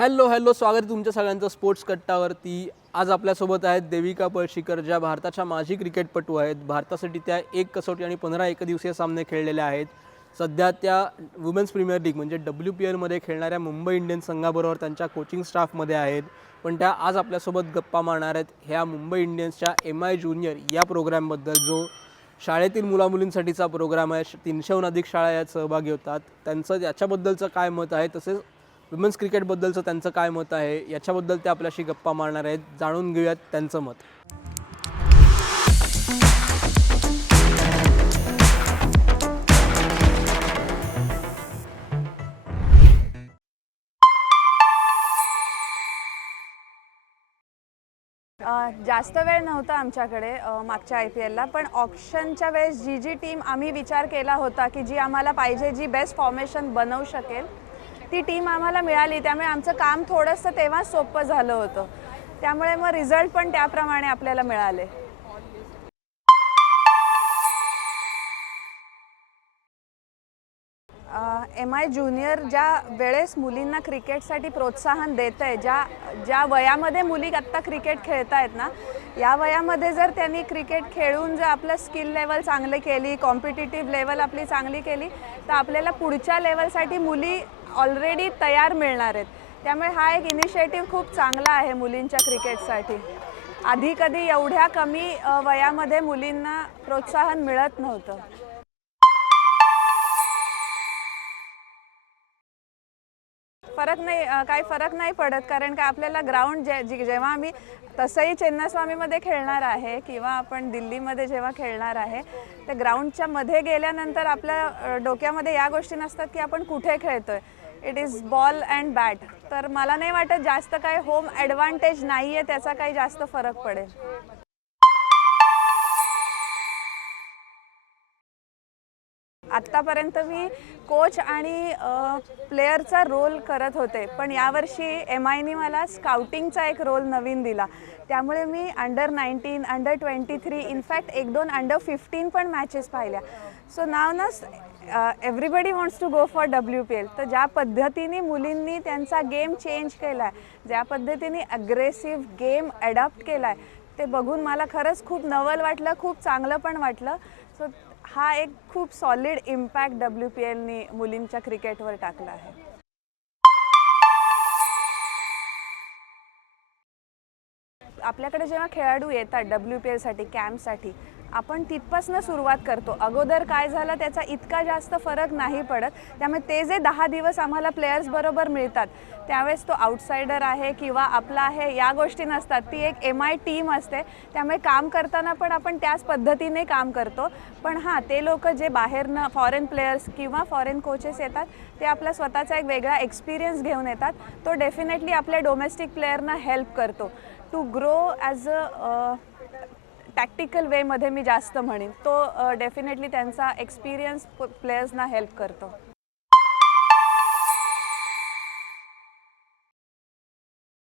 Hello hello स्वागत तुमच्या सगळ्यांचं स्पोर्ट्स कट्टावरती. आज आपल्यासोबत आहेत देविका पळशीकर ज्या भारताच्या माजी क्रिकेटपटू आहेत. भारतासाठी त्या एक कसोटी आणि पंधरा एकदिवसीय सामने खेळलेल्या आहेत. सध्या त्या वुमेन्स प्रीमियर लीग म्हणजे डब्ल्यू पी एलमध्ये खेळणाऱ्या मुंबई इंडियन्स संघाबरोबर त्यांच्या कोचिंग स्टाफमध्ये आहेत. पण त्या आज आपल्यासोबत गप्पा मारणार आहेत. ह्या मुंबई इंडियन्सच्या एम आय ज्युनियर या प्रोग्रॅमबद्दल जो शाळेतील मुलामुलींसाठीचा प्रोग्राम आहे. तीनशेहून अधिक शाळा यात सहभागी होतात. त्यांचं याच्याबद्दलचं काय मत आहे? तसेच विमेन्स क्रिकेटबद्दलचं त्यांचं काय मत आहे? याच्याबद्दल ते आपल्याशी गप्पा मारणार आहेत. जाणून घेऊयात त्यांचं मत. जास्त वेळ नव्हता आमच्याकडे मागच्या आय पी एलला पण ऑप्शनच्या वेळेस जी जी टीम आम्ही विचार केला होता की जी आम्हाला पाहिजे जी बेस्ट फॉर्मेशन बनवू शकेल ती टीम आम्हाला मिळाली. त्यामुळे आमचं काम थोडंसं तेव्हा सोपं झालं होतं. त्यामुळे मग रिझल्ट पण त्याप्रमाणे आपल्याला मिळाले. एम आय ज्युनियर ज्या वेळेस मुलींना क्रिकेटसाठी प्रोत्साहन देत आहे ज्या ज्या वयामध्ये मुली आत्ता क्रिकेट खेळत आहेत ना या वयामध्ये जर त्यांनी क्रिकेट खेळून जर आपलं स्किल लेवल चांगली केली कॉम्पिटिटिव्ह लेवल आपली चांगली केली तर आपल्याला पुढच्या लेवलसाठी मुली ऑलरेडी तयार मिळणार आहेत. त्यामुळे हा एक इनिशिएटिव्ह खूप चांगला आहे मुलींच्या क्रिकेटसाठी. आधी कधी एवढ्या कमी वयामध्ये मुलींना प्रोत्साहन मिळत नव्हतं. फरक नाही काही फरक नाही पडत. कारण का आपल्याला ग्राउंड जे जे- जेव्हा आम्ही तसंही चेन्नास्वामीमध्ये खेळणार आहे किंवा आपण दिल्लीमध्ये जेव्हा खेळणार आहे त्या ग्राउंडच्या मध्ये गेल्यानंतर आपल्या डोक्यामध्ये या गोष्टी नसतात की आपण कुठे खेळतोय. It is ball and bat तर मला नाही वाटत जास्त काही होम ॲडव्हान्टेज नाही आहे त्याचा काही जास्त फरक पडेल. आत्तापर्यंत मी कोच आणि प्लेयरचा रोल करत होते. पण यावर्षी एम आयनी मला स्काउटिंगचा एक रोल नवीन दिला. त्यामुळे मी under nineteen under twenty three in fact एक दोन अंडर फिफ्टीन पण मॅचेस पाहिल्या. सो नाव ना everybody wants to go for W P L तर ज्या पद्धतीने मुलींनी त्यांचा गेम चेंज केला आहे ज्या पद्धतीने अग्रेसिव्ह गेम अडॉप्ट केला आहे ते बघून मला खरंच खूप नवल वाटलं खूप चांगलं पण वाटलं. सो हा एक खूप सॉलिड इम्पॅक्ट डब्ल्यू पी एलनी मुलींच्या क्रिकेटवर टाकला आहे. आपल्याकडे जेव्हा खेळाडू येतात डब्ल्यू पी एलसाठी कॅम्पसाठी आपण तिथपासनं सुरुवात करतो. अगोदर काय झालं त्याचा इतका जास्त फरक नाही पडत. त्यामुळे ते जे दहा दिवस आम्हाला प्लेयर्स बरोबर मिळतात त्यावेळेस तो आउटसाइडर आहे किंवा आपला आहे या गोष्टी नसतात. ती एक एम आय टीम असते. त्यामुळे काम करताना पण आपण त्याच पद्धतीने काम करतो. पण हां ते लोक जे बाहेरनं फॉरेन प्लेयर्स किंवा फॉरेन कोचेस येतात ते आपला स्वतःचा एक वेगळा एक्सपिरियन्स घेऊन येतात. तो डेफिनेटली आपल्या डोमेस्टिक प्लेयरना हेल्प करतो. To grow as a tactical वेमध्ये मी जास्त म्हणेन. तो डेफिनेटली त्यांचा एक्सपिरियन्स प्लेयर्सना हेल्प करतो.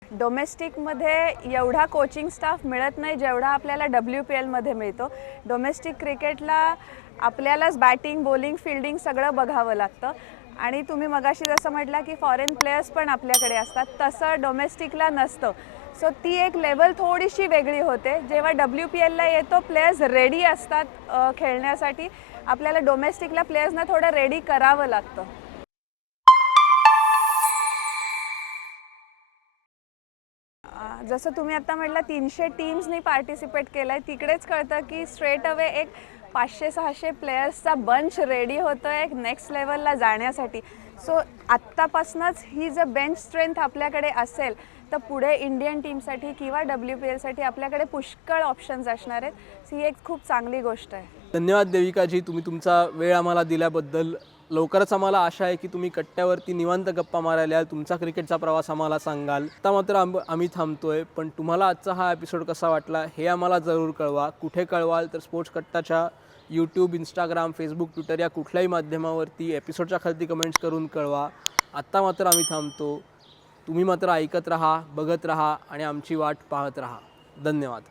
डोमेस्टिकमध्ये एवढा कोचिंग स्टाफ मिळत नाही जेवढा आपल्याला डब्ल्यू पी एलमध्ये मिळतो. डोमेस्टिक क्रिकेटला आपल्यालाच बॅटिंग बॉलिंग फिल्डिंग सगळं बघावं लागतं. आणि तुम्ही मगाशी जसं म्हटलं की फॉरेन प्लेयर्स पण आपल्याकडे असतात तसं डोमेस्टिकला नसतं. सो ती एक लेवल थोडीशी वेगळी होते. जेव्हा डब्ल्यू पी एलला येतो प्लेयर्स रेडी असतात खेळण्यासाठी. आपल्याला डोमेस्टिकला प्लेयर्सना थोडं रेडी करावं लागतं. जसं तुम्ही आता म्हटलं तीनशे टीम्सनी पार्टिसिपेट केलं आहे तिकडेच कळतं की स्ट्रेट अवे एक पाचशे सहाशे प्लेयर्सचा बंच रेडी होतो आहे एक नेक्स्ट लेवलला जाण्यासाठी. सो आत्तापासूनच ही जर बेंच स्ट्रेंथ आपल्याकडे असेल तर पुढे इंडियन टीमसाठी किंवा डब्ल्यू पी एलसाठी आपल्याकडे पुष्कळ ऑप्शन्स असणार आहेत. ही एक खूप चांगली गोष्ट आहे. धन्यवाद देविकाजी तुम्ही तुमचा वेळ आम्हाला दिल्याबद्दल. लवकरच आम्हाला आशा आहे की तुम्ही कट्ट्यावरती निवांत गप्पा मारायला याल तुमचा क्रिकेटचा प्रवास आम्हाला सांगाल. आता मात्र आम आम्ही थांबतोय पण तुम्हाला आजचा हा एपिसोड कसा वाटला हे आम्हाला जरूर कळवा. कुठे कळवाल तर स्पोर्ट्स कट्टाच्या यूट्यूब इंस्टाग्राम फेसबुक ट्विटर या कुठल्याही माध्यमावरती एपिसोडच्या खालती कमेंट्स करून कळवा. आत्ता मात्र आम्ही थांबतो. तुम्ही मात्र ऐकत राहा बघत राहा आणि आमची वाट पाहत राहा. धन्यवाद.